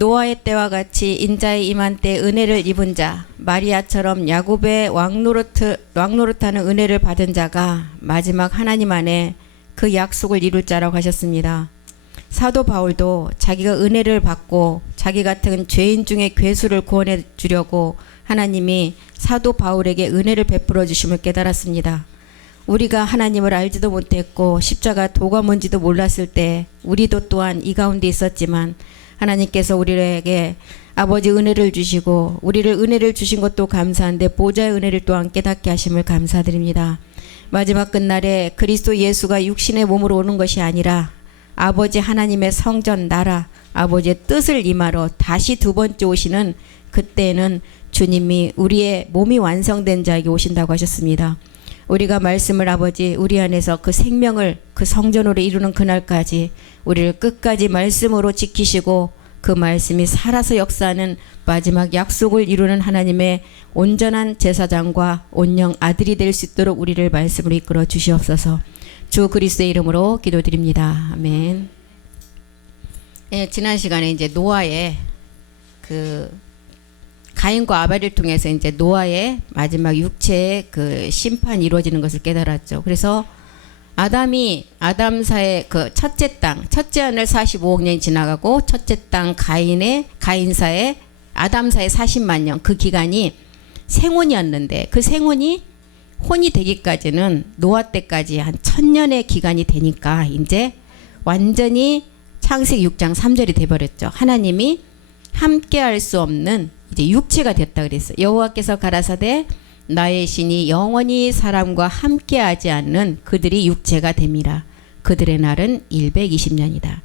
노아의 때와 같이 인자의 임한 때 은혜를 입은 자, 마리아처럼 야곱의 왕노릇하는 은혜를 받은 자가 마지막 하나님 안에 그 약속을 이룰 자라고 하셨습니다. 사도 바울도 자기가 은혜를 받고 자기 같은 죄인 중에 괴수를 구원해 주려고 하나님이 사도 바울에게 은혜를 베풀어 주심을 깨달았습니다. 우리가 하나님을 알지도 못했고 십자가 도가 뭔지도 몰랐을 때 우리도 또한 이 가운데 있었지만 하나님께서 우리에게 아버지 은혜를 주시고 우리를 은혜를 주신 것도 감사한데 보좌의 은혜를 또한 깨닫게 하심을 감사드립니다. 마지막 끝날에 그리스도 예수가 육신의 몸으로 오는 것이 아니라 아버지 하나님의 성전 나라 아버지의 뜻을 임하러 다시 두 번째 오시는 그때에는 주님이 우리의 몸이 완성된 자에게 오신다고 하셨습니다. 우리가 말씀을 아버지 우리 안에서 그 생명을 그 성전으로 이루는 그날까지 우리를 끝까지 말씀으로 지키시고 그 말씀이 살아서 역사하는 마지막 약속을 이루는 하나님의 온전한 제사장과 온영 아들이 될 수 있도록 우리를 말씀으로 이끌어 주시옵소서. 주 그리스도의 이름으로 기도드립니다. 아멘. 예, 지난 시간에 이제 노아의 그 가인과 아벨을 통해서 이제 노아의 마지막 육체의 그 심판이 이루어지는 것을 깨달았죠. 그래서 아담사의 그 첫째 하늘 45억 년이 지나가고 첫째 땅 가인사의 아담사의 40만 년 그 기간이 생혼이었는데 그 생혼이 혼이 되기까지는 노아 때까지 한 1000년의 기간이 되니까 이제 완전히 창세기 6장 3절이 돼버렸죠. 하나님이 함께할 수 없는 이제 육체가 됐다 그랬어요. 여호와께서 가라사대 나의 신이 영원히 사람과 함께하지 않는 그들이 육체가 됨이라. 그들의 날은 120년이다.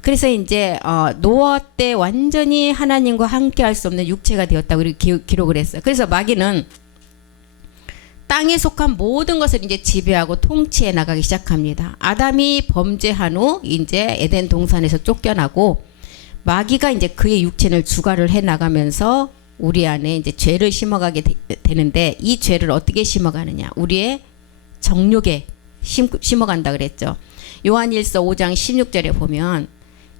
그래서 이제 노아 때 완전히 하나님과 함께할 수 없는 육체가 되었다고 기록을 했어요. 그래서 마귀는 땅에 속한 모든 것을 이제 지배하고 통치해 나가기 시작합니다. 아담이 범죄한 후 이제 에덴 동산에서 쫓겨나고 마귀가 이제 그의 육체를 주관을 해 나가면서 우리 안에 이제 죄를 심어가게 되는데 이 죄를 어떻게 심어가느냐? 우리의 정욕에 심어간다 그랬죠. 요한일서 5장 16절에 보면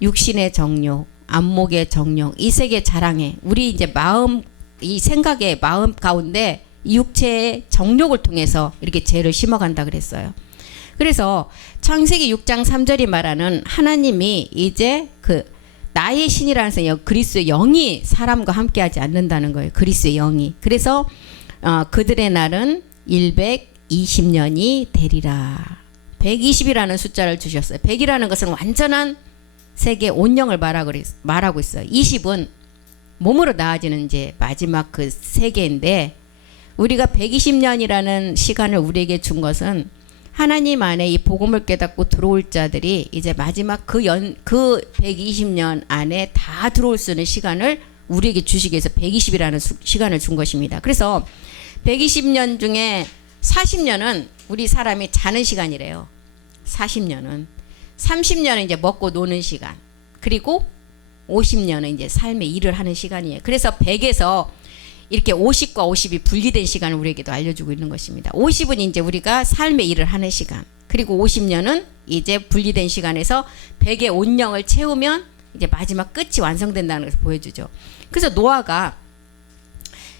육신의 정욕, 안목의 정욕, 이색의 자랑에 우리 이제 마음, 이 생각의 마음 가운데 이 육체의 정욕을 통해서 이렇게 죄를 심어간다 그랬어요. 그래서 창세기 6장 3절이 말하는 하나님이 이제 그 나의 신이라는 생각, 그리스도의 영이 사람과 함께하지 않는다는 거예요. 그리스도의 영이. 그래서 그들의 날은 120년이 되리라. 120이라는 숫자를 주셨어요. 100이라는 것은 완전한 세계 온영을 말하고 있어요. 20은 몸으로 나아지는 이제 마지막 그 세계인데 우리가 120년이라는 시간을 우리에게 준 것은 하나님 안에 이 복음을 깨닫고 들어올 자들이 이제 마지막 그 120년 안에 다 들어올 수 있는 시간을 우리에게 주시기 위해서 120이라는 시간을 준 것입니다. 그래서 120년 중에 40년은 우리 사람이 자는 시간이래요. 40년은. 30년은 이제 먹고 노는 시간. 그리고 50년은 이제 삶의 일을 하는 시간이에요. 그래서 100에서 이렇게 50과 50이 분리된 시간을 우리에게도 알려주고 있는 것입니다. 50은 이제 우리가 삶의 일을 하는 시간. 그리고 50년은 이제 분리된 시간에서 100의 온영을 채우면 이제 마지막 끝이 완성된다는 것을 보여주죠. 그래서 노아가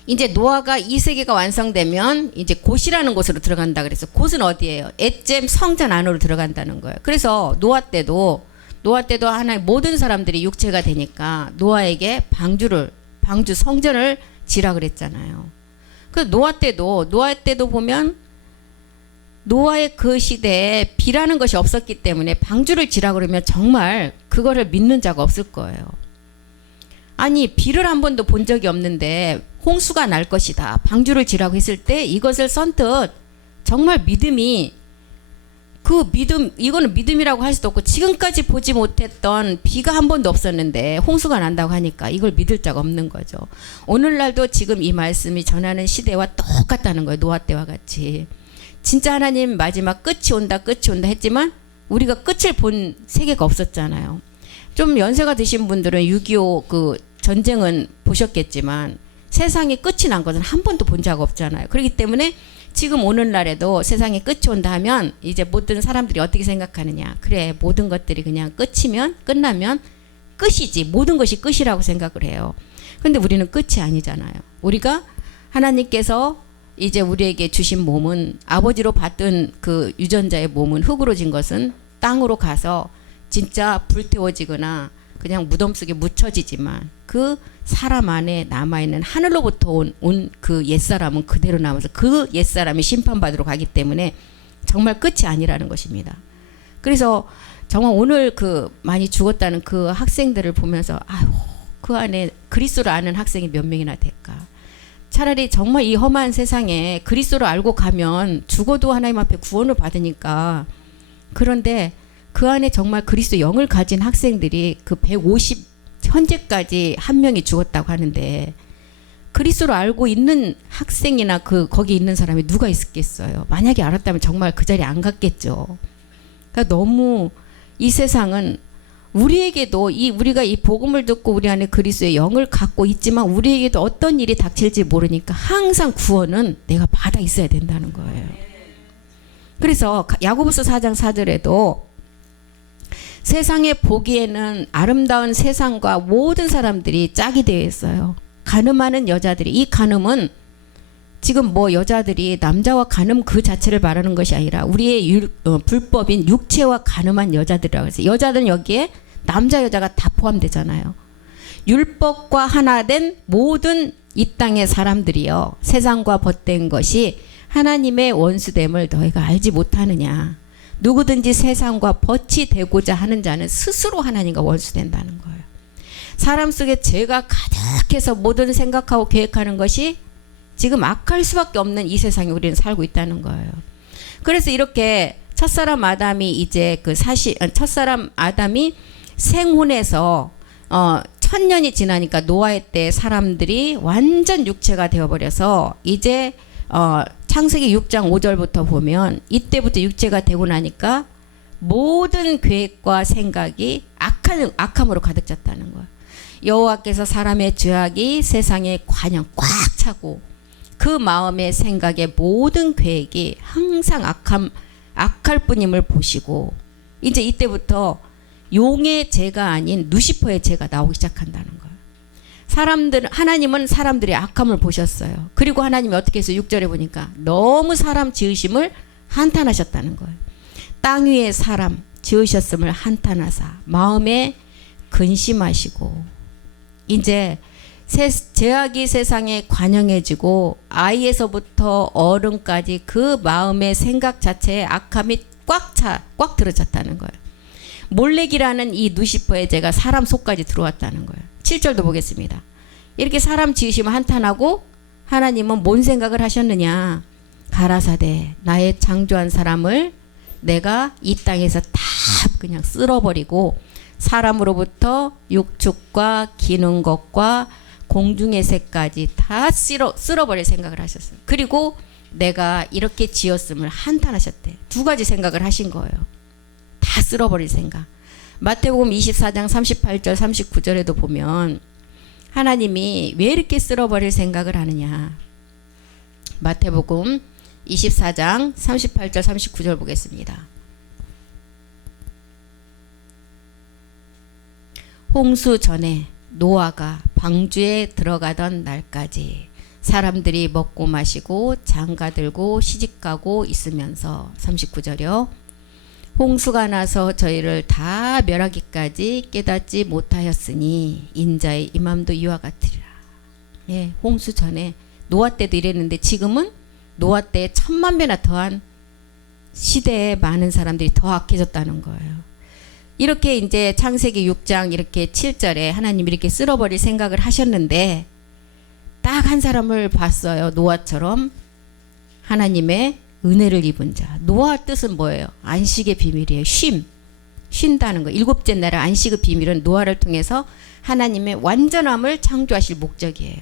이 세계가 완성되면 이제 곳이라는 곳으로 들어간다 그래서 곳은 어디예요? 엣잼 성전 안으로 들어간다는 거예요. 그래서 노아 때도 하나의 모든 사람들이 육체가 되니까 노아에게 방주 성전을 지라 그랬잖아요. 그 노아 때도 보면 노아의 그 시대에 비라는 것이 없었기 때문에 방주를 지라 그러면 정말 그거를 믿는 자가 없을 거예요. 아니 비를 한 번도 본 적이 없는데 홍수가 날 것이다. 방주를 지라고 했을 때 이것을 선뜻 정말 이거는 믿음이라고 할 수도 없고 지금까지 보지 못했던 비가 한 번도 없었는데 홍수가 난다고 하니까 이걸 믿을 자가 없는 거죠. 오늘날도 지금 이 말씀이 전하는 시대와 똑같다는 거예요. 노아 때와 같이. 진짜 하나님 마지막 끝이 온다 했지만 우리가 끝을 본 세계가 없었잖아요. 좀 연세가 드신 분들은 6.25 그 전쟁은 보셨겠지만 세상에 끝이 난 것은 한 번도 본 적 없잖아요. 그렇기 때문에 지금 오늘날에도 세상에 끝이 온다 하면 이제 모든 사람들이 어떻게 생각하느냐. 그래 모든 것들이 그냥 끝나면 끝이지. 모든 것이 끝이라고 생각을 해요. 근데 우리는 끝이 아니잖아요. 우리가 하나님께서 이제 우리에게 주신 몸은, 아버지로 받던 그 유전자의 몸은, 흙으로 진 것은 땅으로 가서 진짜 불태워지거나 그냥 무덤 속에 묻혀지지만, 그 사람 안에 남아있는 하늘로부터 온 그 옛사람은 그대로 남아서 그 옛사람이 심판받으러 가기 때문에 정말 끝이 아니라는 것입니다. 그래서 정말 오늘 그 많이 죽었다는 그 학생들을 보면서, 아유, 그 안에 그리스도를 아는 학생이 몇 명이나 될까. 차라리 정말 이 험한 세상에 그리스도를 알고 가면 죽어도 하나님 앞에 구원을 받으니까. 그런데 그 안에 정말 그리스도 영을 가진 학생들이 그 150 현재까지 한 명이 죽었다고 하는데, 그리스도를 알고 있는 학생이나 그 거기 있는 사람이 누가 있었겠어요. 만약에 알았다면 정말 그 자리에 안 갔겠죠. 그러니까 너무 이 세상은 우리에게도 우리가 이 복음을 듣고 우리 안에 그리스도의 영을 갖고 있지만, 우리에게도 어떤 일이 닥칠지 모르니까 항상 구원은 내가 받아 있어야 된다는 거예요. 그래서 야고보서 4장 4절에도 세상에 보기에는 아름다운 세상과 모든 사람들이 짝이 되어 있어요. 간음하는 여자들이, 이 간음은 지금 뭐 여자들이 남자와 간음 그 자체를 말하는 것이 아니라 우리의 불법인 육체와 간음한 여자들이라고 해서, 여자들은 여기에 남자 여자가 다 포함되잖아요. 율법과 하나 된 모든 이 땅의 사람들이요, 세상과 벗된 것이 하나님의 원수됨을 너희가 알지 못하느냐. 누구든지 세상과 벗이 되고자 하는 자는 스스로 하나님과 원수된다는 거예요. 사람 속에 죄가 가득해서 모든 생각하고 계획하는 것이 지금 악할 수밖에 없는 이 세상에 우리는 살고 있다는 거예요. 그래서 이렇게 첫사람 아담이 이제 첫사람 아담이 생혼해서 1000년이 지나니까 노아의 때 사람들이 완전 육체가 되어버려서 이제 창세기 6장 5절부터 보면 이때부터 육체가 되고 나니까 모든 계획과 생각이 악함으로 가득 찼다는 거예요. 여호와께서 사람의 죄악이 세상에 관영 꽉 차고 그 마음의 생각의 모든 계획이 항상 악할 뿐임을 보시고, 이제 이때부터 용의 죄가 아닌 루시퍼의 죄가 나오기 시작한다는 거예요. 하나님은 사람들의 악함을 보셨어요. 그리고 하나님이 어떻게 해서 6절에 보니까 너무 사람 지으심을 한탄하셨다는 거예요. 땅 위에 사람 지으셨음을 한탄하사 마음에 근심하시고, 이제 죄악이 세상에 관영해지고 아이에서부터 어른까지 그 마음의 생각 자체에 악함이 꽉 들어찼다는 거예요. 몰렉이라는 이 루시퍼의 죄가 사람 속까지 들어왔다는 거예요. 7절도 보겠습니다. 이렇게 사람 지으시면 한탄하고, 하나님은 뭔 생각을 하셨느냐. 가라사대 나의 창조한 사람을 내가 이 땅에서 다 그냥 쓸어버리고 사람으로부터 육축과 기는 것과 공중의 새까지 다 쓸어버릴 생각을 하셨어요. 그리고 내가 이렇게 지었음을 한탄하셨대. 두 가지 생각을 하신 거예요. 다 쓸어버릴 생각. 마태복음 24장 38절 39절에도 보면 하나님이 왜 이렇게 쓸어버릴 생각을 하느냐. 마태복음 24장 38절 39절 보겠습니다. 홍수 전에 노아가 방주에 들어가던 날까지 사람들이 먹고 마시고 장가들고 시집가고 있으면서, 39절이요. 홍수가 나서 저희를 다 멸하기까지 깨닫지 못하였으니 인자의 임함도 이와 같으리라. 예, 홍수 전에 노아 때도 이랬는데 지금은 노아 때 1000만 배나 더한 시대에 많은 사람들이 더 악해졌다는 거예요. 이렇게 이제 창세기 6장 이렇게 7절에 하나님이 이렇게 쓸어버릴 생각을 하셨는데, 딱 한 사람을 봤어요. 노아처럼 하나님의 은혜를 입은 자. 노아 뜻은 뭐예요? 안식의 비밀이에요. 쉰다는 거. 일곱째 날의 안식의 비밀은 노아를 통해서 하나님의 완전함을 창조하실 목적이에요.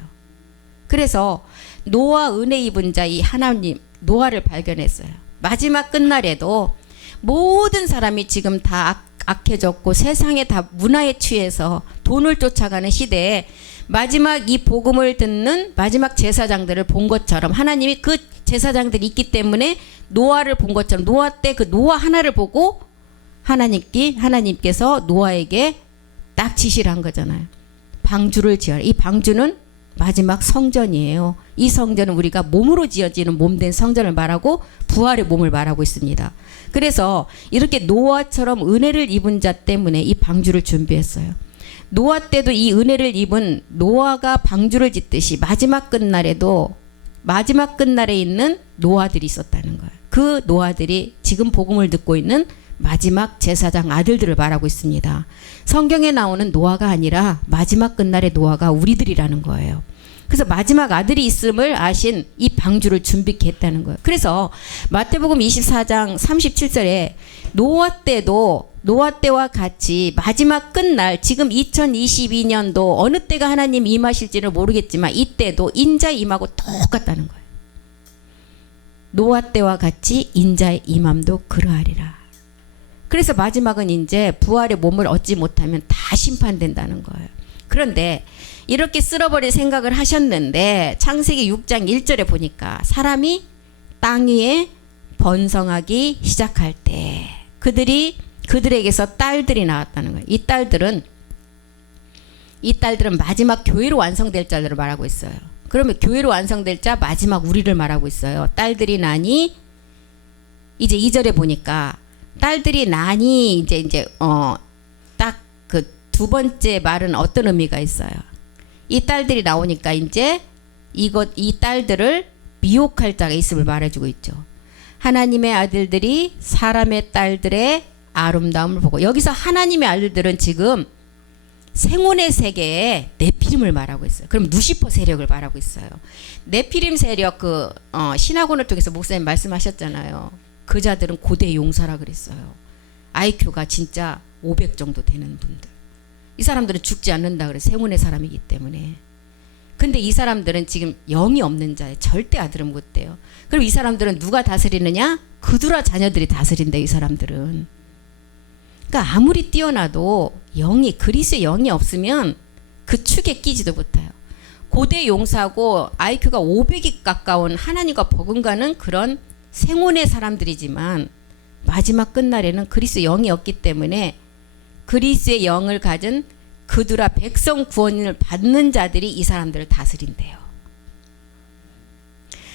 그래서 노아 은혜 입은 자 이 하나님 노아를 발견했어요. 마지막 끝날에도 모든 사람이 지금 다 악해졌고 세상에 다 문화에 취해서 돈을 쫓아가는 시대에 마지막 이 복음을 듣는 마지막 제사장들을 본 것처럼, 하나님이 그 제사장들이 있기 때문에 노아를 본 것처럼, 노아 때 그 노아 하나를 보고 하나님께서 노아에게 딱 지시를 한 거잖아요. 방주를 지어라. 이 방주는 마지막 성전이에요. 이 성전은 우리가 몸으로 지어지는 몸된 성전을 말하고 부활의 몸을 말하고 있습니다. 그래서 이렇게 노아처럼 은혜를 입은 자 때문에 이 방주를 준비했어요. 노아 때도 이 은혜를 입은 노아가 방주를 짓듯이 마지막 끝날에도 마지막 끝날에 있는 노아들이 있었다는 거예요. 그 노아들이 지금 복음을 듣고 있는 마지막 제사장 아들들을 말하고 있습니다. 성경에 나오는 노아가 아니라 마지막 끝날의 노아가 우리들이라는 거예요. 그래서 마지막 아들이 있음을 아신 이 방주를 준비케 했다는 거예요. 그래서 마태복음 24장 37절에 노아 때와 같이 마지막 끝날 지금 2022년도 어느 때가 하나님 임하실지는 모르겠지만 이때도 인자 임하고 똑같다는 거예요. 노아 때와 같이 인자의 임함도 그러하리라. 그래서 마지막은 이제 부활의 몸을 얻지 못하면 다 심판된다는 거예요. 그런데 이렇게 쓸어버릴 생각을 하셨는데 창세기 6장 1절에 보니까 사람이 땅 위에 번성하기 시작할 때 그들에게서 딸들이 나왔다는 거예요. 이 딸들은 마지막 교회로 완성될 자들을 말하고 있어요. 그러면 교회로 완성될 자 마지막 우리를 말하고 있어요. 딸들이 나니 이제 2절에 보니까 딸들이 나니 이제 딱 그 두 번째 말은 어떤 의미가 있어요. 이 딸들이 나오니까 이제 이 딸들을 미혹할 자가 있음을 말해주고 있죠. 하나님의 아들들이 사람의 딸들의 아름다움을 보고 여기서 하나님의 아들들은 지금 생혼의 세계에 네피림을 말하고 있어요. 그럼 루시퍼 세력을 말하고 있어요. 네피림 세력 신학원을 통해서 목사님 말씀하셨잖아요. 그 자들은 고대 용사라 그랬어요. IQ가 진짜 500 정도 되는 분들. 이 사람들은 죽지 않는다 그래서 생혼의 사람이기 때문에. 근데 이 사람들은 지금 영이 없는 자예요. 절대 아들은 못 돼요. 그럼 이 사람들은 누가 다스리느냐? 그두라 자녀들이 다스린대 이 사람들은. 그러니까 아무리 뛰어나도 그리스의 영이 없으면 그 축에 끼지도 못해요. 고대 용사고 IQ가 500이 가까운 하나님과 버금가는 그런 생혼의 사람들이지만 마지막 끝날에는 그리스의 영이 없기 때문에 그리스의 영을 가진 그두라 백성 구원을 받는 자들이 이 사람들을 다스린대요.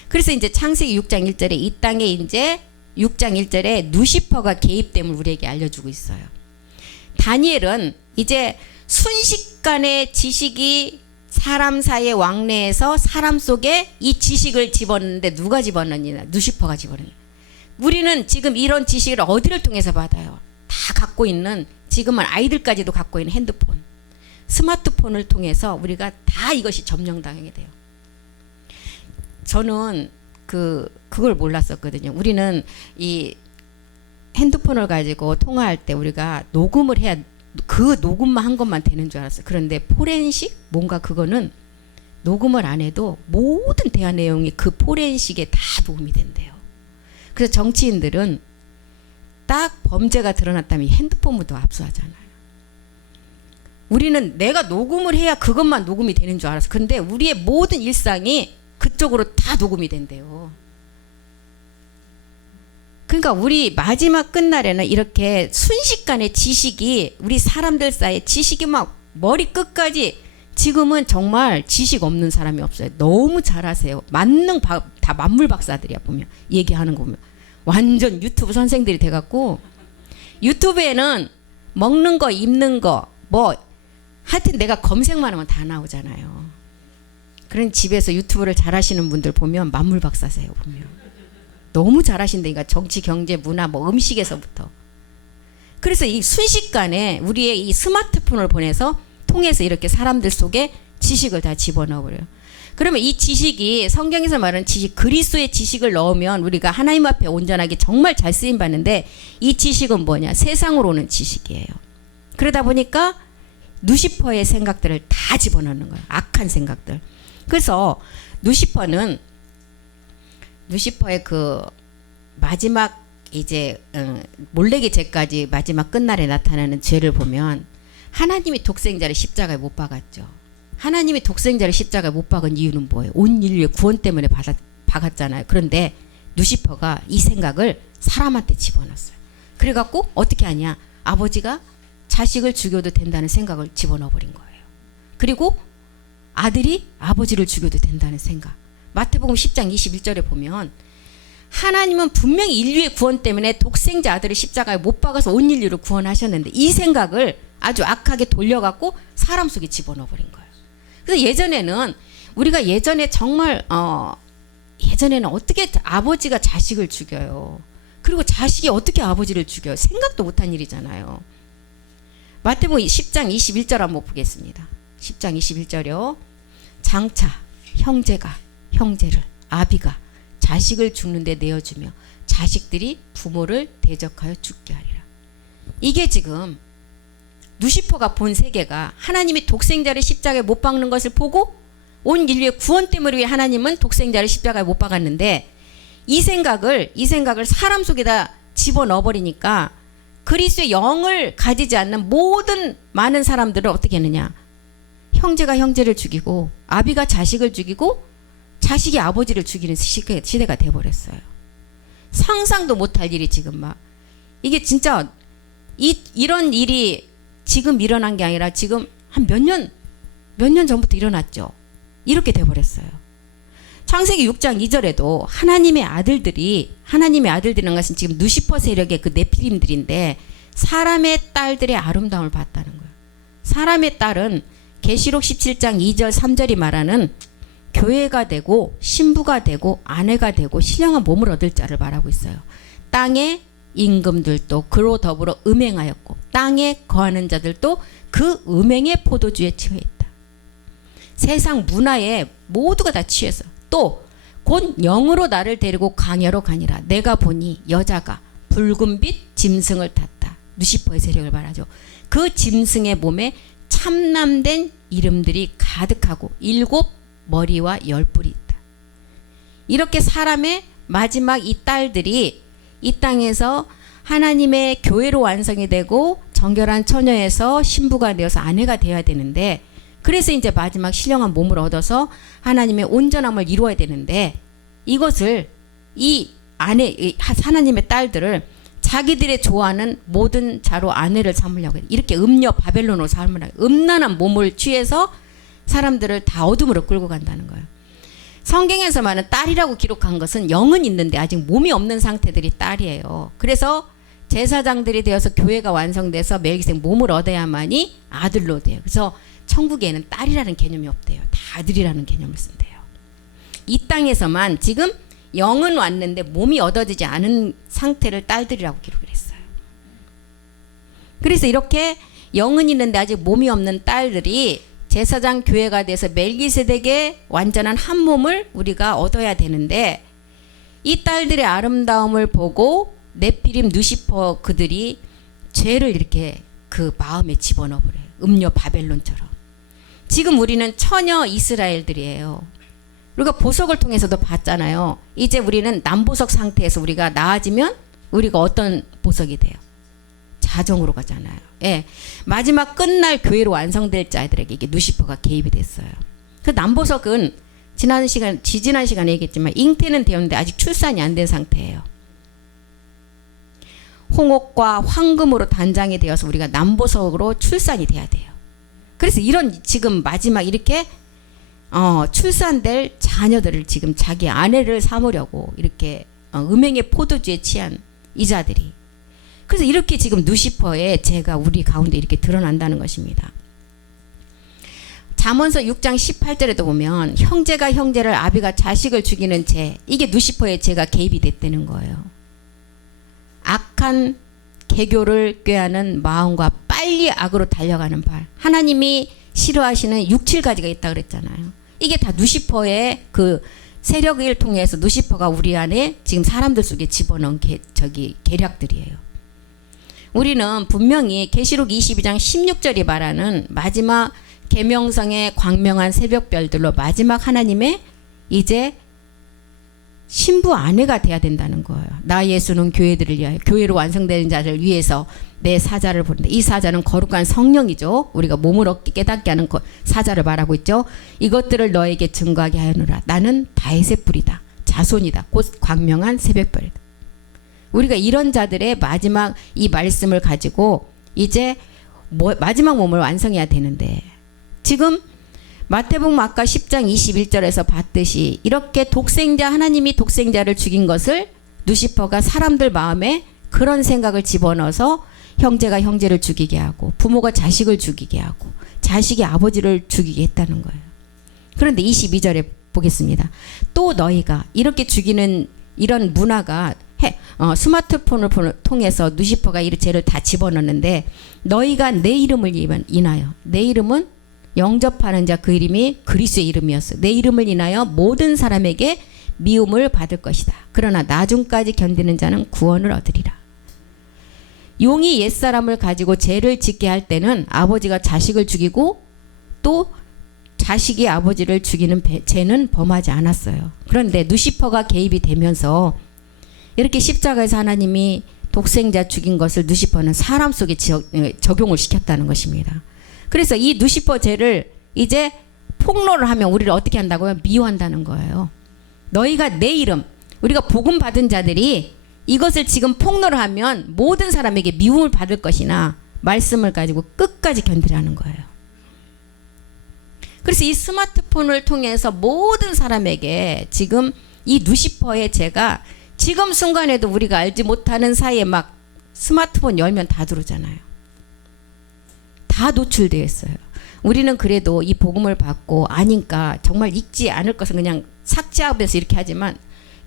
그래서 이제 창세기 6장 1절에 이 땅에 이제 6장 1절에 누시퍼가 개입됨을 우리에게 알려주고 있어요. 다니엘은 이제 순식간에 지식이 사람 사이에 왕래해서 사람 속에 이 지식을 집어넣는데 누가 집어넣느냐? 누시퍼가 집어넣느냐. 우리는 지금 이런 지식을 어디를 통해서 받아요? 다 갖고 있는 지금은 아이들까지도 갖고 있는 핸드폰, 스마트폰을 통해서 우리가 다 이것이 점령당하게 돼요. 저는 그걸 몰랐었거든요. 우리는 이 핸드폰을 가지고 통화할 때 우리가 녹음을 해야 그 녹음만 한 것만 되는 줄 알았어요. 그런데 포렌식 뭔가 그거는 녹음을 안 해도 모든 대화 내용이 그 포렌식에 다 녹음이 된대요. 그래서 정치인들은 딱 범죄가 드러났다면 핸드폰부터 압수하잖아요. 우리는 내가 녹음을 해야 그것만 녹음이 되는 줄 알았어. 근데 우리의 모든 일상이 그쪽으로 다 녹음이 된대요. 그러니까 우리 마지막 끝날에는 이렇게 순식간에 지식이 우리 사람들 사이에 지식이 막 머리 끝까지 지금은 정말 지식 없는 사람이 없어요. 너무 잘하세요. 다 만물 박사들이야 보면 얘기하는 거 보면 완전 유튜브 선생들이 돼갖고 유튜브에는 먹는 거 입는 거 뭐 하여튼 내가 검색만 하면 다 나오잖아요. 그런 집에서 유튜브를 잘하시는 분들 보면 만물 박사세요 보면. 너무 잘하신다니까 정치, 경제, 문화, 뭐 음식에서부터. 그래서 이 순식간에 우리의 이 스마트폰을 통해서 이렇게 사람들 속에 지식을 다 집어넣어버려요. 그러면 이 지식이 성경에서 말하는 지식, 그리스도의 지식을 넣으면 우리가 하나님 앞에 온전하게 정말 잘 쓰임 받는데 이 지식은 뭐냐? 세상으로 오는 지식이에요. 그러다 보니까 누시퍼의 생각들을 다 집어넣는 거예요. 악한 생각들. 그래서 누시퍼의 그 마지막 이제 몰래기 죄까지 마지막 끝날에 나타나는 죄를 보면 하나님이 독생자를 십자가에 못 박았죠. 하나님이 독생자를 십자가에 못 박은 이유는 뭐예요? 온 인류의 구원 때문에 박았잖아요. 그런데 누시퍼가 이 생각을 사람한테 집어넣었어요. 그래갖고 어떻게 하냐? 아버지가 자식을 죽여도 된다는 생각을 집어넣어버린 거예요. 그리고 아들이 아버지를 죽여도 된다는 생각. 마태복음 10장 21절에 보면 하나님은 분명히 인류의 구원 때문에 독생자 아들을 십자가에 못 박아서 온 인류를 구원하셨는데 이 생각을 아주 악하게 돌려갖고 사람 속에 집어넣어버린 거예요. 그래서 예전에는 우리가 예전에 정말 예전에는 어떻게 아버지가 자식을 죽여요. 그리고 자식이 어떻게 아버지를 죽여요. 생각도 못한 일이잖아요. 마태복음 10장 21절 한번 보겠습니다. 10장 21절이요. 장차 형제가 형제를 아비가 자식을 죽는데 내어주며 자식들이 부모를 대적하여 죽게 하리라. 이게 지금 루시퍼가 본 세계가 하나님이 독생자를 십자가에 못 박는 것을 보고 온 인류의 구원 때문에 위해 하나님은 독생자를 십자가에 못 박았는데 이 생각을 사람 속에다 집어넣어 버리니까 그리스도의 영을 가지지 않는 모든 많은 사람들을 어떻게 했느냐. 형제가 형제를 죽이고 아비가 자식을 죽이고 자식이 아버지를 죽이는 시대가 돼버렸어요. 상상도 못할 일이 지금 막 이게 진짜 이런 일이 지금 일어난 게 아니라 지금 한 몇 년 전부터 일어났죠. 이렇게 돼버렸어요. 창세기 6장 2절에도 하나님의 아들들이라는 것은 지금 누시퍼 세력의 그 네피림들인데 사람의 딸들의 아름다움을 봤다는 거예요. 사람의 딸은 계시록 17장 2절 3절이 말하는 교회가 되고 신부가 되고 아내가 되고 신령한 몸을 얻을 자를 말하고 있어요. 땅의 임금들도 그로 더불어 음행하였고 땅에 거하는 자들도 그 음행의 포도주에 취해있다. 세상 문화에 모두가 다 취해서 또 곧 영으로 나를 데리고 광야로 가니라. 내가 보니 여자가 붉은빛 짐승을 탔다. 누시퍼의 세력을 말하죠. 그 짐승의 몸에 참남된 이름들이 가득하고 7 머리와 10뿔이 있다. 이렇게 사람의 마지막 이 딸들이 이 땅에서 하나님의 교회로 완성이 되고 정결한 처녀에서 신부가 되어서 아내가 되어야 되는데 그래서 이제 마지막 신령한 몸을 얻어서 하나님의 온전함을 이루어야 되는데 이것을 이 하나님의 딸들을 자기들의 좋아하는 모든 자로 아내를 삼으려고 해요. 이렇게 음녀 바벨론으로 삼으려고 음란한 몸을 취해서 사람들을 다 어둠으로 끌고 간다는 거예요. 성경에서 말하는 딸이라고 기록한 것은 영은 있는데 아직 몸이 없는 상태들이 딸이에요. 그래서 제사장들이 되어서 교회가 완성돼서 멜기세덱 몸을 얻어야만이 아들로 돼요. 그래서 천국에는 딸이라는 개념이 없대요. 다 아들이라는 개념을 쓴대요. 이 땅에서만 지금 영은 왔는데 몸이 얻어지지 않은 상태를 딸들이라고 기록을 했어요. 그래서 이렇게 영은 있는데 아직 몸이 없는 딸들이 제사장 교회가 돼서 멜기세덱의 완전한 한 몸을 우리가 얻어야 되는데 이 딸들의 아름다움을 보고 네피림 누시퍼 그들이 죄를 이렇게 그 마음에 집어넣어버려요. 음녀 바벨론처럼. 지금 우리는 처녀 이스라엘들이에요. 우리가 보석을 통해서도 봤잖아요. 이제 우리는 남보석 상태에서 우리가 나아지면 우리가 어떤 보석이 돼요? 자정으로 가잖아요. 예. 마지막 끝날 교회로 완성될 자들에게 이게 누시퍼가 개입이 됐어요. 그 남보석은 지지난 시간에 얘기했지만 잉태는 되었는데 아직 출산이 안 된 상태예요. 홍옥과 황금으로 단장이 되어서 우리가 남보석으로 출산이 돼야 돼요. 그래서 이런 지금 마지막 이렇게 출산될 자녀들을 지금 자기 아내를 삼으려고 이렇게 음행의 포도주에 취한 이자들이 그래서 이렇게 지금 누시퍼의 죄가 우리 가운데 이렇게 드러난다는 것입니다. 잠언서 6장 18절에도 보면 형제가 형제를 아비가 자식을 죽이는 죄 이게 누시퍼의 죄가 개입이 됐다는 거예요. 악한 개교를 꾀하는 마음과 빨리 악으로 달려가는 발 하나님이 싫어하시는 6, 7가지가 있다 그랬잖아요. 이게 다 누시퍼의 그 세력을 통해서 누시퍼가 우리 안에 지금 사람들 속에 집어넣은 계략들이에요. 우리는 분명히 계시록 22장 16절이 말하는 마지막 계명성의 광명한 새벽별들로 마지막 하나님의 이제 신부 아내가 돼야 된다는 거예요. 나 예수는 교회들을 위하여 교회로 완성되는 자를 위해서 내 사자를 보낸다. 이 사자는 거룩한 성령이죠. 우리가 몸으로 깨닫게 하는 사자를 말하고 있죠. 이것들을 너에게 증거하게 하여노라. 나는 다윗의 뿌리다. 자손이다. 곧 광명한 새벽별이다. 우리가 이런 자들의 마지막 이 말씀을 가지고 이제 마지막 몸을 완성해야 되는데 지금 마태복음 아까 10장 21절에서 봤듯이 이렇게 독생자 하나님이 독생자를 죽인 것을 루시퍼가 사람들 마음에 그런 생각을 집어넣어서 형제가 형제를 죽이게 하고 부모가 자식을 죽이게 하고 자식이 아버지를 죽이게 했다는 거예요. 그런데 22절에 보겠습니다. 또 너희가 이렇게 죽이는 이런 문화가 스마트폰을 통해서 루시퍼가 이 죄를 다 집어넣는데 너희가 내 이름을 인하여 내 이름은 영접하는 자 그 이름이 그리스도의 이름이었어요. 내 이름을 인하여 모든 사람에게 미움을 받을 것이다. 그러나 나중까지 견디는 자는 구원을 얻으리라. 용이 옛사람을 가지고 죄를 짓게 할 때는 아버지가 자식을 죽이고 또 자식이 아버지를 죽이는 죄는 범하지 않았어요. 그런데 루시퍼가 개입이 되면서 이렇게 십자가에서 하나님이 독생자 죽인 것을 루시퍼는 사람 속에 적용을 시켰다는 것입니다. 그래서 이 루시퍼 죄를 이제 폭로를 하면 우리를 어떻게 한다고요? 미워한다는 거예요. 너희가 내 이름, 우리가 복음 받은 자들이 이것을 지금 폭로를 하면 모든 사람에게 미움을 받을 것이나 말씀을 가지고 끝까지 견디라는 거예요. 그래서 이 스마트폰을 통해서 모든 사람에게 지금 이 루시퍼의 죄가 지금 순간에도 우리가 알지 못하는 사이에 막 스마트폰 열면 다 들어오잖아요. 다 노출되어 있어요. 우리는 그래도 이 복음을 받고 아니까 정말 읽지 않을 것은 그냥 삭제하면서 이렇게 하지만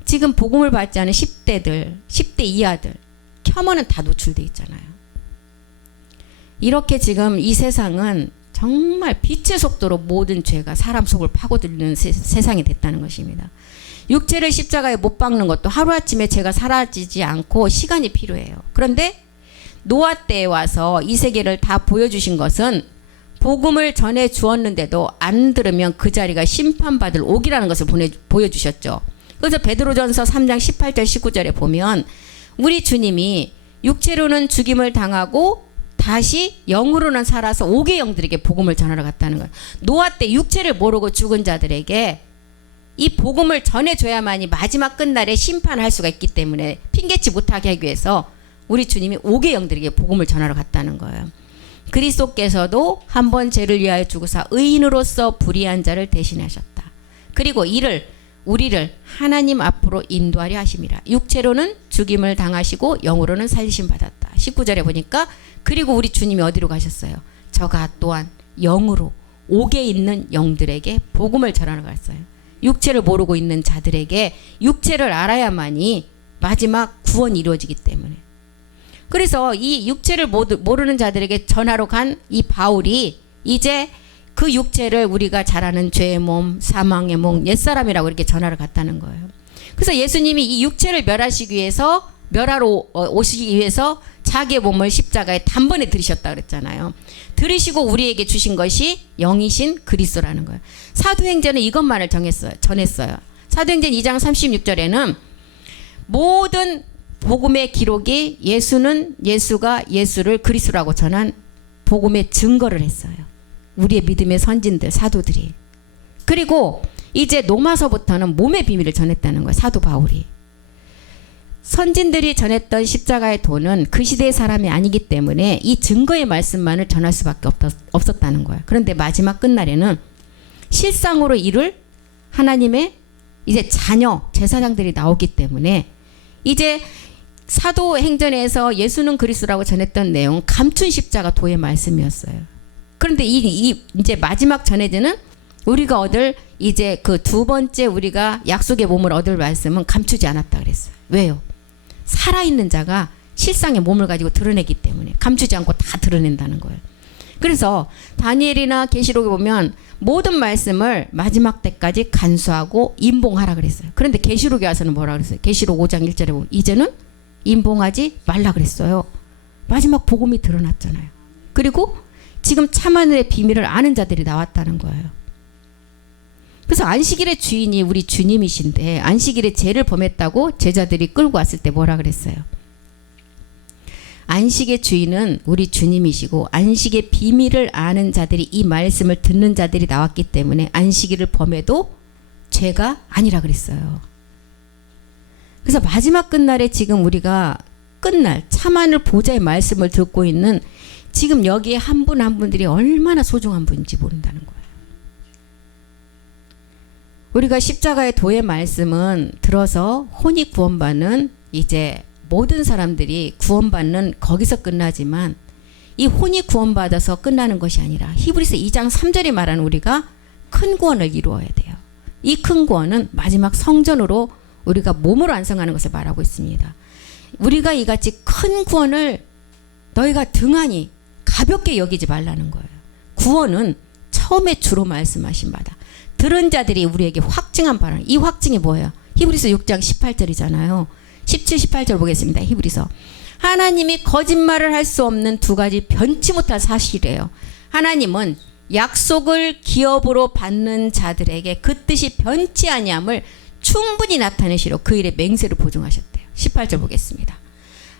지금 복음을 받지 않은 10대들, 10대 이하들 켜면은 다 노출되어 있잖아요. 이렇게 지금 이 세상은 정말 빛의 속도로 모든 죄가 사람 속을 파고들는 세상이 됐다는 것입니다. 육체를 십자가에 못 박는 것도 하루아침에 죄가 사라지지 않고 시간이 필요해요. 그런데 노아 때에 와서 이 세계를 다 보여주신 것은 복음을 전해 주었는데도 안 들으면 그 자리가 심판받을 옥이라는 것을 보여주셨죠. 그래서 베드로전서 3장 18절 19절에 보면 우리 주님이 육체로는 죽임을 당하고 다시 영으로는 살아서 옥의 영들에게 복음을 전하러 갔다는 거예요. 노아 때 육체를 모르고 죽은 자들에게 이 복음을 전해줘야만이 마지막 끝날에 심판할 수가 있기 때문에 핑계치 못하게 하기 위해서 우리 주님이 옥의 영들에게 복음을 전하러 갔다는 거예요. 그리스도께서도 한 번 죄를 위하여 죽으사 의인으로서 불의한 자를 대신하셨다. 그리고 우리를 하나님 앞으로 인도하려 하심이라. 육체로는 죽임을 당하시고 영으로는 살리심 받았다. 19절에 보니까 그리고 우리 주님이 어디로 가셨어요? 저가 또한 영으로 옥에 있는 영들에게 복음을 전하러 갔어요. 육체를 모르고 있는 자들에게 육체를 알아야만이 마지막 구원이 이루어지기 때문에. 그래서 이 육체를 모르는 자들에게 전하러 간 이 바울이 이제 그 육체를 우리가 잘 아는 죄의 몸, 사망의 몸, 옛사람이라고 이렇게 전하러 갔다는 거예요. 그래서 예수님이 이 육체를 멸하시기 위해서 멸하러 오시기 위해서 자기의 몸을 십자가에 단번에 들이셨다 그랬잖아요. 들이시고 우리에게 주신 것이 영이신 그리스도라는 거예요. 사도행전은 이것만을 전했어요. 사도행전 2장 36절에는 모든 복음의 기록이 예수가 예수를 그리스도라고 전한 복음의 증거를 했어요. 우리의 믿음의 선진들, 사도들이. 그리고 이제 로마서부터는 몸의 비밀을 전했다는 거예요. 사도 바울이. 선진들이 전했던 십자가의 도는 그 시대의 사람이 아니기 때문에 이 증거의 말씀만을 전할 수밖에 없었다는 거예요. 그런데 마지막 끝날에는 실상으로 이룰 하나님의 이제 자녀, 제사장들이 나오기 때문에 이제 사도행전에서 예수는 그리스도라고 전했던 내용 감춘 십자가 도의 말씀이었어요. 그런데 이제 마지막 전해지는 우리가 얻을 이제 그 두 번째 우리가 약속의 몸을 얻을 말씀은 감추지 않았다 그랬어요. 왜요? 살아있는 자가 실상의 몸을 가지고 드러내기 때문에 감추지 않고 다 드러낸다는 거예요. 그래서 다니엘이나 계시록에 보면 모든 말씀을 마지막 때까지 간수하고 임봉하라 그랬어요. 그런데 계시록에 와서는 뭐라 그랬어요? 계시록 5장 1절에 보면 이제는 임봉하지 말라 그랬어요. 마지막 복음이 드러났잖아요. 그리고 지금 참하늘의 비밀을 아는 자들이 나왔다는 거예요. 그래서 안식일의 주인이 우리 주님이신데 안식일에 죄를 범했다고 제자들이 끌고 왔을 때 뭐라 그랬어요? 안식의 주인은 우리 주님이시고 안식의 비밀을 아는 자들이 이 말씀을 듣는 자들이 나왔기 때문에 안식일을 범해도 죄가 아니라 그랬어요. 그래서 마지막 끝날에 지금 우리가 끝날 참하늘 보좌의 말씀을 듣고 있는 지금 여기에 한 분 한 분들이 얼마나 소중한 분인지 모른다는 거예요. 우리가 십자가의 도의 말씀은 들어서 혼이 구원받는 이제 모든 사람들이 구원받는 거기서 끝나지만 이 혼이 구원받아서 끝나는 것이 아니라 히브리서 2장 3절이 말하는 우리가 큰 구원을 이루어야 돼요. 이 큰 구원은 마지막 성전으로 우리가 몸으로 완성하는 것을 말하고 있습니다. 우리가 이같이 큰 구원을 너희가 등한히 가볍게 여기지 말라는 거예요. 구원은 처음에 주로 말씀하신 바다. 들은 자들이 우리에게 확증한 바라는, 이 확증이 뭐예요? 히브리서 6장 18절이잖아요. 17, 18절 보겠습니다. 히브리서. 하나님이 거짓말을 할 수 없는 두 가지 변치 못할 사실이에요. 하나님은 약속을 기업으로 받는 자들에게 그 뜻이 변치 아니함을 충분히 나타내시려 그 일에 맹세를 보증하셨대요. 18절 보겠습니다.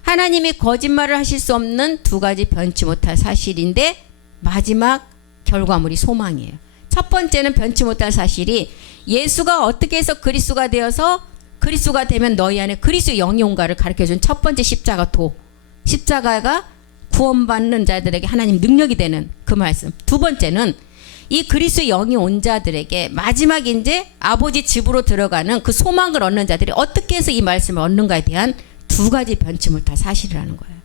하나님이 거짓말을 하실 수 없는 두 가지 변치 못할 사실인데 마지막 결과물이 소망이에요. 첫 번째는 변치 못할 사실이 예수가 어떻게 해서 그리스도가 되어서 그리스도가 되면 너희 안에 그리스도의 영이 온가를 가르쳐준 첫 번째 십자가 도. 십자가가 구원받는 자들에게 하나님 능력이 되는 그 말씀. 두 번째는 이 그리스도의 영이 온 자들에게 마지막 이제 아버지 집으로 들어가는 그 소망을 얻는 자들이 어떻게 해서 이 말씀을 얻는가에 대한 두 가지 변치 못할 사실이라는 거예요.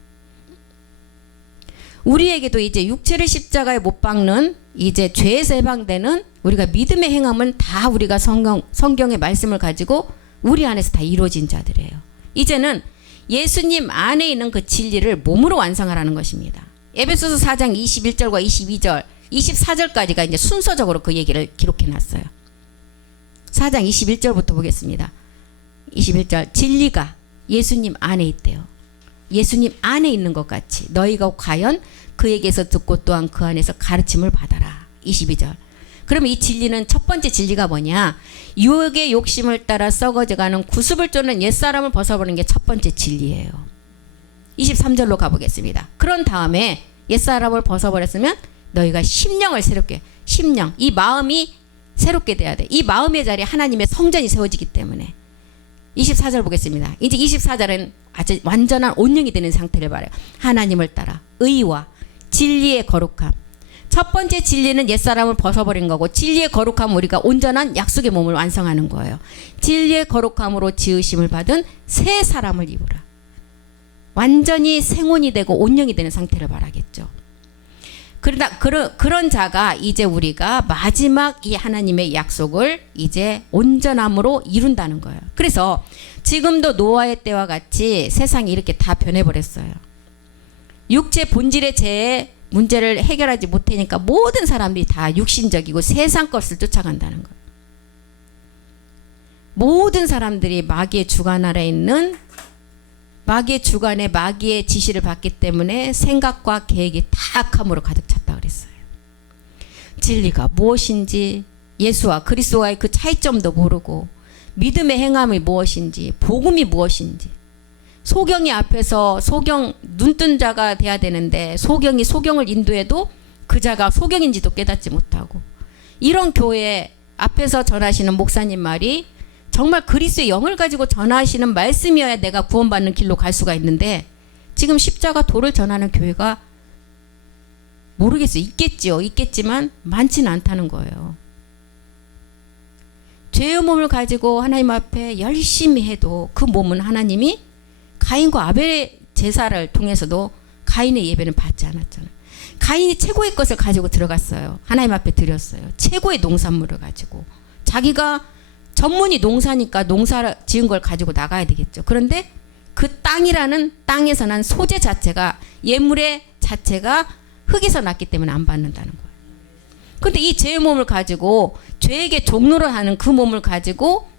우리에게도 이제 육체를 십자가에 못 박는 이제 죄에서 해방되는 우리가 믿음의 행함은 다 우리가 성경의 말씀을 가지고 우리 안에서 다 이루어진 자들이에요. 이제는 예수님 안에 있는 그 진리를 몸으로 완성하라는 것입니다. 에베소서 4장 21절과 22절, 24절까지가 이제 순서적으로 그 얘기를 기록해 놨어요. 4장 21절부터 보겠습니다. 21절. 진리가 예수님 안에 있대요. 예수님 안에 있는 것 같이 너희가 과연 그에게서 듣고 또한 그 안에서 가르침을 받아라. 22절. 그럼 이 진리는 첫 번째 진리가 뭐냐? 유혹의 욕심을 따라 썩어져가는 구습을 쫓는 옛사람을 벗어버리는 게 첫 번째 진리예요. 23절로 가보겠습니다. 그런 다음에 옛사람을 벗어버렸으면 너희가 심령을 새롭게, 심령, 이 마음이 새롭게 돼야 돼. 이 마음의 자리에 하나님의 성전이 세워지기 때문에. 24절 보겠습니다. 이제 24절은 아주 완전한 온영이 되는 상태를 말해요. 하나님을 따라 의와 진리의 거룩함. 첫 번째 진리는 옛사람을 벗어버린 거고, 진리의 거룩함은 우리가 온전한 약속의 몸을 완성하는 거예요. 진리의 거룩함으로 지으심을 받은 새 사람을 입으라. 완전히 생혼이 되고 온영이 되는 상태를 말하겠죠. 그러다 그런 자가 이제 우리가 마지막 이 하나님의 약속을 이제 온전함으로 이룬다는 거예요. 그래서 지금도 노아의 때와 같이 세상이 이렇게 다 변해버렸어요. 육체 본질의 죄의 문제를 해결하지 못하니까 모든 사람들이 다 육신적이고 세상 것을 쫓아간다는 거예요. 모든 사람들이 마귀의 주관 아래에 있는 마귀의 주관에 마귀의 지시를 받기 때문에 생각과 계획이 다 악함으로 가득 찼다 그랬어요. 진리가 무엇인지, 예수와 그리스도와의 그 차이점도 모르고, 믿음의 행함이 무엇인지, 복음이 무엇인지, 소경이 앞에서 소경 눈뜬 자가 돼야 되는데 소경이 소경을 인도해도 그 자가 소경인지도 깨닫지 못하고, 이런 교회 앞에서 전하시는 목사님 말이 정말 그리스도의 영을 가지고 전하시는 말씀이어야 내가 구원받는 길로 갈 수가 있는데, 지금 십자가 도를 전하는 교회가 모르겠어요. 있겠지요. 있겠지만 많지는 않다는 거예요. 죄의 몸을 가지고 하나님 앞에 열심히 해도 그 몸은 하나님이 가인과 아벨의 제사를 통해서도 가인의 예배는 받지 않았잖아요. 가인이 최고의 것을 가지고 들어갔어요. 하나님 앞에 드렸어요. 최고의 농산물을 가지고. 자기가 전문이 농사니까 농사 지은 걸 가지고 나가야 되겠죠. 그런데 그 땅이라는 땅에서 난 소재 자체가, 예물의 자체가 흙에서 났기 때문에 안 받는다는 거예요. 그런데 이 죄의 몸을 가지고 죄에게 종로를 하는 그 몸을 가지고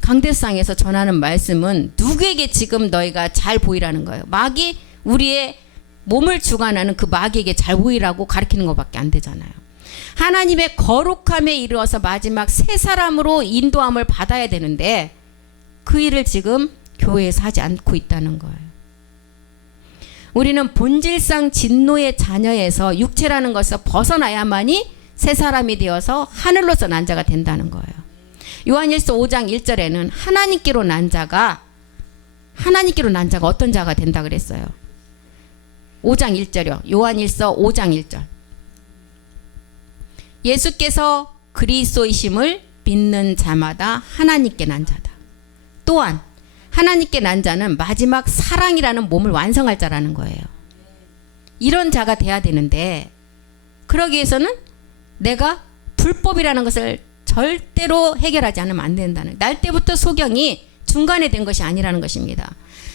강대상에서 전하는 말씀은 누구에게 지금 너희가 잘 보이라는 거예요. 마귀, 우리의 몸을 주관하는 그 마귀에게 잘 보이라고 가르치는 것밖에 안 되잖아요. 하나님의 거룩함에 이르러서 마지막 새 사람으로 인도함을 받아야 되는데 그 일을 지금 교회에서 하지 않고 있다는 거예요. 우리는 본질상 진노의 자녀에서 육체라는 것을 벗어나야만이 새 사람이 되어서 하늘로서 난 자가 된다는 거예요. 요한일서 5장 1절에는 하나님께로 난 자가 어떤 자가 된다 그랬어요. 5장 1절이요. 요한일서 5장 1절. 예수께서 그리스도이심을 믿는 자마다 하나님께 난 자다. 또한 하나님께 난 자는 마지막 사랑이라는 몸을 완성할 자라는 거예요. 이런 자가 돼야 되는데 그러기 위해서는 내가 불법이라는 것을 절대로 해결하지 않으면 안 된다는, 날 때부터 소경이 중간에 된 것이 아니라는 것입니다.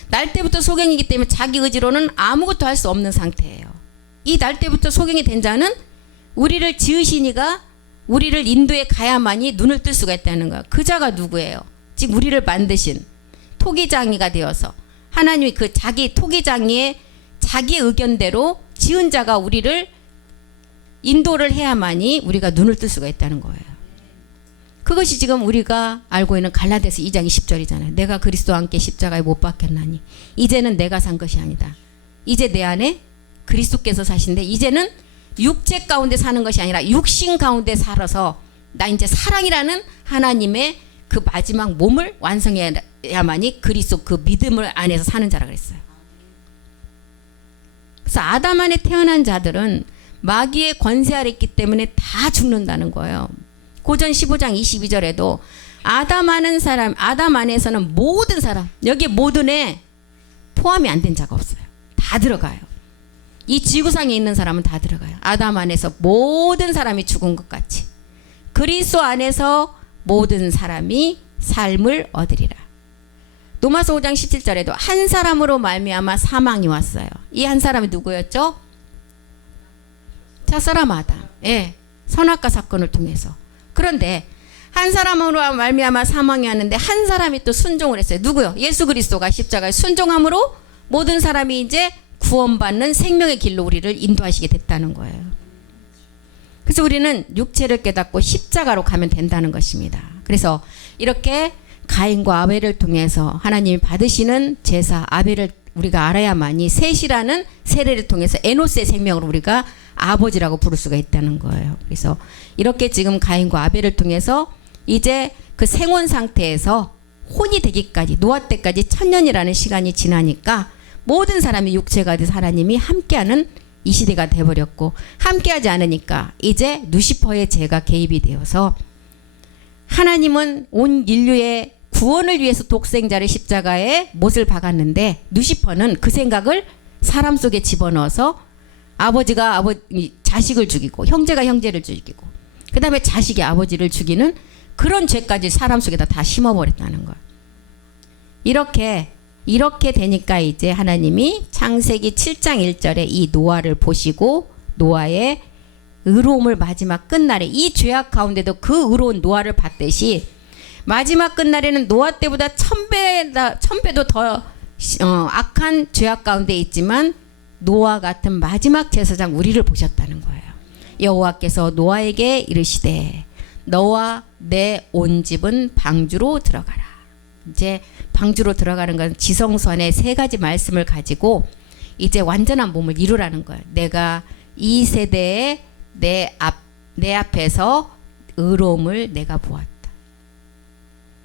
날 때부터 소경이기 때문에 자기 의지로는 아무것도 할 수 없는 상태예요. 이 날 때부터 소경이 된 자는 우리를 지으신 이가 우리를 인도에 가야만이 눈을 뜰 수가 있다는 거예요. 그 자가 누구예요? 지금 우리를 만드신 토기장이가 되어서 하나님이 그 자기 토기장이의 자기 의견대로 지은 자가 우리를 인도를 해야만이 우리가 눈을 뜰 수가 있다는 거예요. 그것이 지금 우리가 알고 있는 갈라디아서 2장 20절이잖아요. 내가 그리스도와 함께 십자가에 못 박혔나니 이제는 내가 산 것이 아니다. 이제 내 안에 그리스도께서 사신데 이제는 육체 가운데 사는 것이 아니라 육신 가운데 살아서 나 이제 사랑이라는 하나님의 그 마지막 몸을 완성해야만이 그리스도 그 믿음을 안에서 사는 자라 그랬어요. 그래서 아담 안에 태어난 자들은 마귀의 권세 아래 있기 때문에 다 죽는다는 거예요. 고전 15장 22절에도 아담 안에서는 모든 사람, 여기 모든에 포함이 안 된 자가 없어요. 다 들어가요. 이 지구상에 있는 사람은 다 들어가요. 아담 안에서 모든 사람이 죽은 것 같이 그리스도 안에서 모든 사람이 삶을 얻으리라. 로마서 5장 17절에도 한 사람으로 말미암아 사망이 왔어요. 이 한 사람이 누구였죠? 첫사람 아담. 예, 선악과 사건을 통해서. 그런데 한 사람으로 말미암아 사망이 왔는데 한 사람이 또 순종을 했어요. 누구요? 예수 그리스도가 십자가에 순종함으로 모든 사람이 이제 구원받는 생명의 길로 우리를 인도하시게 됐다는 거예요. 그래서 우리는 육체를 깨닫고 십자가로 가면 된다는 것입니다. 그래서 이렇게 가인과 아벨을 통해서 하나님이 받으시는 제사 아벨을 우리가 알아야만이 셋이라는 세례를 통해서 에노스의 생명으로 우리가 아버지라고 부를 수가 있다는 거예요. 그래서 이렇게 지금 가인과 아벨을 통해서 이제 그 생원 상태에서 혼이 되기까지 노아 때까지 1000년이라는 시간이 지나니까 모든 사람이 육체가 돼서 하나님이 함께하는 이 시대가 돼버렸고, 함께하지 않으니까 이제 누시퍼의 죄가 개입이 되어서 하나님은 온 인류의 구원을 위해서 독생자를 십자가에 못을 박았는데 누시퍼는 그 생각을 사람 속에 집어넣어서 아버지가 자식을 죽이고 형제가 형제를 죽이고 그 다음에 자식이 아버지를 죽이는 그런 죄까지 사람 속에다 다 심어버렸다는 거예요. 이렇게 되니까 이제 하나님이 창세기 7장 1절에 이 노아를 보시고 노아의 의로움을 마지막 끝날에 이 죄악 가운데도 그 의로운 노아를 봤듯이 마지막 끝날에는 노아 때보다 1000배도 더 악한 죄악 가운데 있지만 노아 같은 마지막 제사장 우리를 보셨다는 거예요. 여호와께서 노아에게 이르시되 너와 내 온 집은 방주로 들어가라. 이제 방주로 들어가는 건 지성선의 3가지 말씀을 가지고 이제 완전한 몸을 이루라는 거예요. 내가 이 세대에 내 앞에서 의로움을 내가 보았다.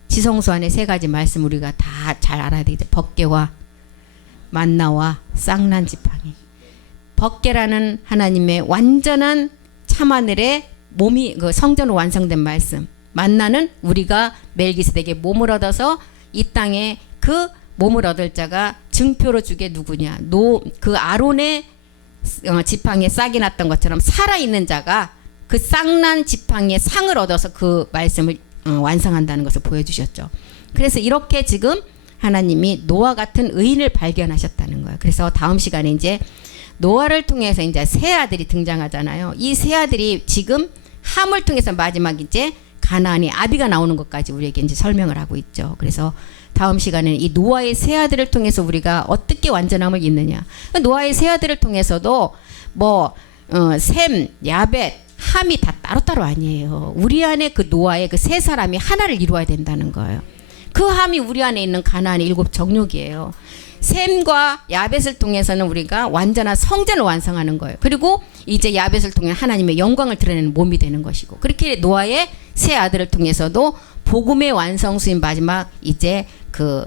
지성소 안에 3가지 말씀 우리가 다 잘 알아야 되겠죠. 법궤와 만나와 쌍난 지팡이. 법궤라는 하나님의 완전한 참하늘의 몸이 그 성전으로 완성된 말씀. 만나는 우리가 멜기세덱의 몸을 얻어서 이 땅에 그 몸을 얻을 자가 증표로 주게 누구냐. 그 아론의 지팡이에 싹이 났던 것처럼 살아있는 자가 그 쌍난 지팡이의 상을 얻어서 그 말씀을 완성한다는 것을 보여주셨죠. 그래서 이렇게 지금 하나님이 노아 같은 의인을 발견하셨다는 거예요. 그래서 다음 시간에 이제 노아를 통해서 이제 세 아들이 등장하잖아요. 이 세 아들이 지금 함을 통해서 마지막 이제 가나안의 아비가 나오는 것까지 우리에게 이제 설명을 하고 있죠. 그래서 다음 시간에는 이 노아의 세 아들을 통해서 우리가 어떻게 완전함을 잇느냐. 노아의 세 아들을 통해서도 셈, 야벳, 함이 다 따로따로 아니에요. 우리 안에 그 노아의 그 세 사람이 하나를 이루어야 된다는 거예요. 그 함이 우리 안에 있는 가나안의 7 정욕이에요. 셈과 야벳을 통해서는 우리가 완전한 성전을 완성하는 거예요. 그리고 이제 야벳을 통해 하나님의 영광을 드러내는 몸이 되는 것이고, 그렇게 노아의 세 아들을 통해서도 복음의 완성수인 마지막 이제 그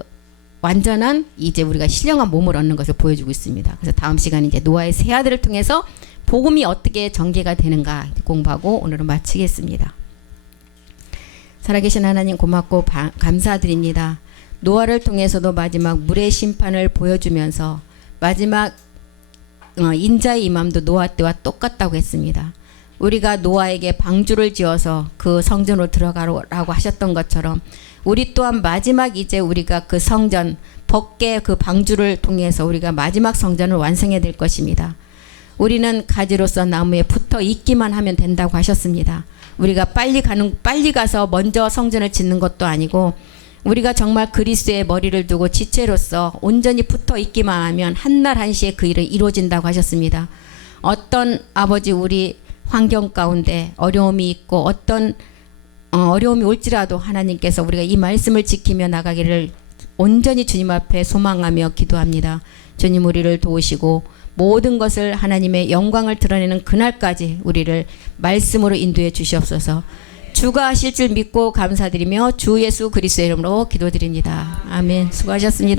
완전한 이제 우리가 신령한 몸을 얻는 것을 보여주고 있습니다. 그래서 다음 시간 이제 노아의 세 아들을 통해서 복음이 어떻게 전개가 되는가 공부하고 오늘은 마치겠습니다. 살아계신 하나님 고맙고 감사드립니다. 노아를 통해서도 마지막 물의 심판을 보여주면서 마지막 인자의 임함도 노아 때와 똑같다고 했습니다. 우리가 노아에게 방주를 지어서 그 성전으로 들어가라고 하셨던 것처럼 우리 또한 마지막 이제 우리가 그 성전 법계 그 방주를 통해서 우리가 마지막 성전을 완성해야 될 것입니다. 우리는 가지로서 나무에 붙어 있기만 하면 된다고 하셨습니다. 우리가 빨리 가서 먼저 성전을 짓는 것도 아니고 우리가 정말 그리스도의 머리를 두고 지체로서 온전히 붙어 있기만 하면 한날 한시에 그 일은 이루어진다고 하셨습니다. 어떤 아버지 우리 환경 가운데 어려움이 있고 어떤 어려움이 올지라도 하나님께서 우리가 이 말씀을 지키며 나가기를 온전히 주님 앞에 소망하며 기도합니다. 주님 우리를 도우시고 모든 것을 하나님의 영광을 드러내는 그날까지 우리를 말씀으로 인도해 주시옵소서. 주가 하실 줄 믿고 감사드리며 주 예수 그리스도의 이름으로 기도드립니다. 아멘. 수고하셨습니다.